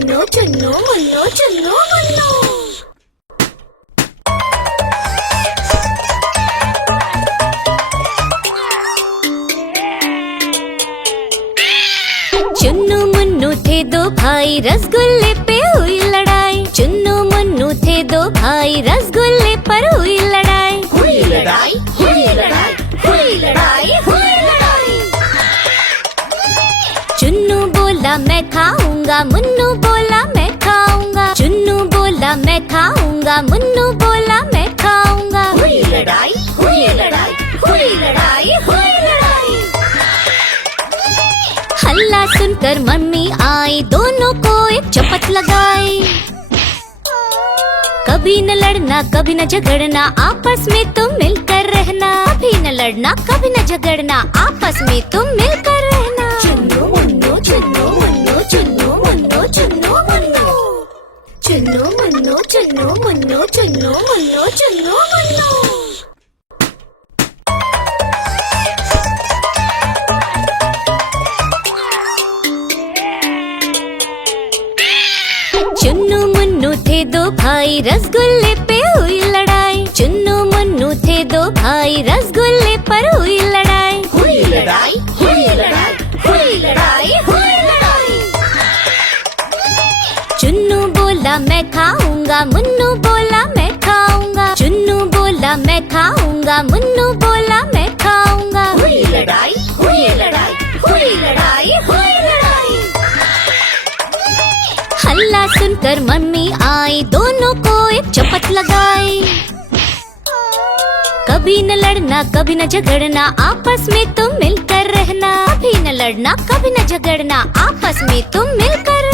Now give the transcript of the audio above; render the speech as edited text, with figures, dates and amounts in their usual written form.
Munro Chunno Munno Chunno Munno. Chunnu Munnu थे दो भाई, रसगुल्ले पे हुई लड़ाई। चुन्नू मुन्नू थे दो भाई, रसगुल्ले पर हुई लड़ाई। हुई लड़ाई, हुई लड़ाई, हुई लड़ाई, हुई लड़ाई। चुन्नू बोला मैं खाऊंगा, मुन्नू बोला मैं खाऊंगा। चुन्नू बोला मैं खाऊंगा, मुन्नू बोला मैं खाऊंगा। हुई लड़ाई, हुई लड़ाई, हुई लड़ाई, हुई लड़ाई। हल्ला सुनकर मम्मी आई, दोनों को एक चपत लगाई। कभी न लड़ना कभी न झगड़ना, आपस में तुम मिलकर रहना। कभी न लड़ना कभी न झगड़ना, आपस में तुम मिलकर रहना। चुन्नो मुन्नो चुन्नो मुन्नो चुन्नो मुन्नो चुन्नो मुन्नो। चुन्नो मुन्नो चुन्नो मुन्नो चुन्नो मुन्नो चुन्नो मुन्नो। चुन्नू मुन्नू थे दो भाई, रसगुल्ले पे हुई लड़ाई। चुन्नू मुन्नू थे दो भाई, रसगुल्ले पर हुई लड़ाई। हुई लड़ाई, हुई लड़ाई, हुई लड़ाई, हुई लड़ाई। चुन्नू बोला मैं खाऊंगा, मुन्नू बोला मैं खाऊंगा। चुन्नू बोला मैं खाऊंगा, मुन्नू बोला मैं खाऊंगा। हुई लड़ाई, हुई लड़ाई, हुई लड़ाई, हुई लड़ाई। हल्ला सुनकर मम्मी आई, दोनों को एक चपत लगाई। कभी न लड़ना कभी न झगड़ना, आपस में तुम मिलकर रहना। कभी न लड़ना कभी न झगड़ना, आपस में तुम मिलकर